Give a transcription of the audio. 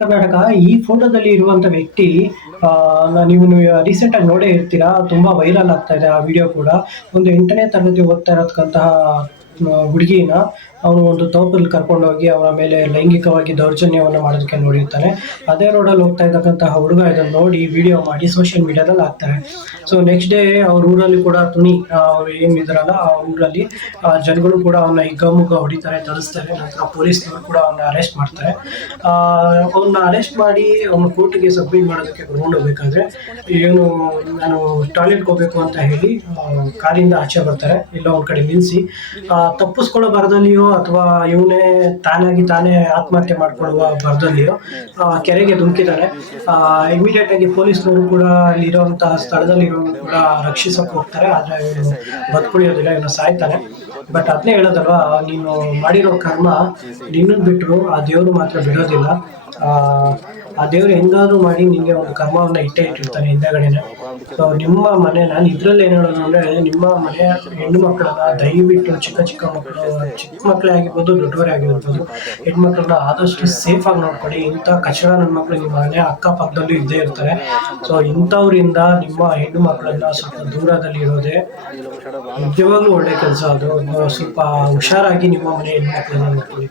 ಕರ್ನಾಟಕ ಈ ಫೋಟೋದಲ್ಲಿ ಇರುವಂತ ವ್ಯಕ್ತಿ ನೀವು ರೀಸೆಂಟ್ ಆಗಿ ನೋಡೇ ಇರ್ತೀರಾ. ತುಂಬಾ ವೈರಲ್ ಆಗ್ತಾ ಇದೆ ಆ ವಿಡಿಯೋ ಕೂಡ. ಒಂದು 8ನೇ ತರಗತಿ ಓದ್ತಾ ಇರತಕ್ಕಂತಹ ಹುಡುಗಿನ ಅವನು ಒಂದು ತೋಪಲ್ಲಿ ಕರ್ಕೊಂಡೋಗಿ ಅವರ ಮೇಲೆ ಲೈಂಗಿಕವಾಗಿ ದೌರ್ಜನ್ಯವನ್ನ ಮಾಡೋದಕ್ಕೆ ನೋಡಿರ್ತಾನೆ. ಅದೇ ರೋಡಲ್ಲಿ ಹೋಗ್ತಾ ಇರ್ತಕ್ಕಂತಹ ಹುಡುಗ ಇದನ್ನ ನೋಡಿ ವಿಡಿಯೋ ಮಾಡಿ ಸೋಷಿಯಲ್ ಮೀಡಿಯಾದಲ್ಲಿ ಹಾಕ್ತಾರೆ. ಸೊ ನೆಕ್ಸ್ಟ್ ಡೇ ಅವ್ರ ಊರಲ್ಲಿ ಕೂಡ ಅವ್ರು ಏನಿದ್ರಲ್ಲ ಆ ಊರಲ್ಲಿ ಜನಗಳು ಕೂಡ ಅವನ್ನ ಹಿಗ್ಗಾಮುಗ್ಗ ಹೊಡಿತಾರೆ, ಥಳಿಸ್ತಾರೆ. ನಂತರ ಪೊಲೀಸ್ನವರು ಕೂಡ ಅವನ್ನ ಅರೆಸ್ಟ್ ಮಾಡ್ತಾರೆ. ಅವನ್ನ ಅರೆಸ್ಟ್ ಮಾಡಿ ಅವನ ಕೋರ್ಟ್‌ಗೆ ಸಬ್ಮಿಟ್ ಮಾಡೋದಕ್ಕೆ ಕರ್ಕೊಂಡು ಹೋಗ್ಬೇಕಾದ್ರೆ ಏನು ನಾನು ಟಾಯ್ಲೆಟ್‌ಗೆ ಹೋಗ್ಬೇಕು ಅಂತ ಹೇಳಿ ಕಾರಿಂದ ಆಚೆ ಬರ್ತಾರೆ. ಎಲ್ಲೋ ಒಂದ್ ಕಡೆ ನಿಲ್ಸಿ ತಪ್ಪಿಸ್ಕೊಳ್ಳೋ ಭರದಲ್ಲಿಯೋ ಅಥವಾ ಇವನೇ ತಾನೇ ಆತ್ಮಹತ್ಯೆ ಮಾಡ್ಕೊಳ್ಳುವ ಭರದಲ್ಲಿಯೋ ಕೆರೆಗೆ ಧುಮುಕಿದ್ದಾನೆ. ಇಮಿಡಿಯೇಟ್ ಆಗಿ ಪೊಲೀಸ್ನವರು ಕೂಡ ಅಲ್ಲಿರುವಂತಹ ಸ್ಥಳದಲ್ಲಿರೋನು ಕೂಡ ರಕ್ಷಿಸಕ್ಕೆ ಹೋಗ್ತಾರೆ. ಆದ್ರೆ ಇವನು ಬದುಕುಳಿಯೋದಿಲ್ಲ, ಇವನು ಸಾಯ್ತಾನೆ. ಬಟ್ ಅದನ್ನೇ ಹೇಳೋದಲ್ವಾ, ನೀನು ಮಾಡಿರೋ ಕರ್ಮ ನಿನ್ನನ್ನು ಬಿಟ್ಟರು ಆ ದೇವರು ಮಾತ್ರ ಬಿಡೋದಿಲ್ಲ. ಆ ದೇವ್ರು ಹೆಂಗಾದ್ರೂ ಮಾಡಿ ನಿಂಗೆ ಒಂದು ಕರ್ಮವನ್ನ ಇಟ್ಟಿರ್ತಾನೆ ಹಿಂದೆಗಡೆನೆ. ಸೊ ನಿಮ್ಮ ಮನೆ ನಾನು ಇದ್ರಲ್ಲಿ ಏನ್ ಹೇಳೋದು ಅಂದ್ರೆ, ನಿಮ್ಮ ಮನೆಯ ಹೆಣ್ಣು ಮಕ್ಕಳನ್ನ ದಯವಿಟ್ಟು ಚಿಕ್ಕ ಮಕ್ಕಳೇ ಆಗಿರ್ಬೋದು, ದೊಡ್ಡವರೇ ಆಗಿರ್ಬೋದು, ಹೆಣ್ಮಕ್ಳನ್ನ ಆದಷ್ಟು ಸೇಫ್ ಆಗಿ ನೋಡ್ಕೊಳ್ಳಿ. ಇಂಥ ಕಚಡ ನನ್ನ ಮಕ್ಕಳು ನಿಮ್ಮ ಮನೆ ಅಕ್ಕಪಕ್ಕದಲ್ಲೂ ಇದ್ದೇ ಇರ್ತಾರೆ. ಸೊ ಇಂಥವ್ರಿಂದ ನಿಮ್ಮ ಹೆಣ್ಣು ಮಕ್ಕಳನ್ನ ಸ್ವಲ್ಪ ದೂರದಲ್ಲಿ ಇರೋದೇ ನಿಜವಾಗ್ಲೂ ಒಳ್ಳೆ ಕೆಲಸ. ಅದು ಸ್ವಲ್ಪ ಹುಷಾರಾಗಿ ನಿಮ್ಮ ಮನೆ ಹೆಣ್ಣು ಮಕ್ಕಳನ್ನ ನೋಡ್ಕೊಳ್ಳಿ.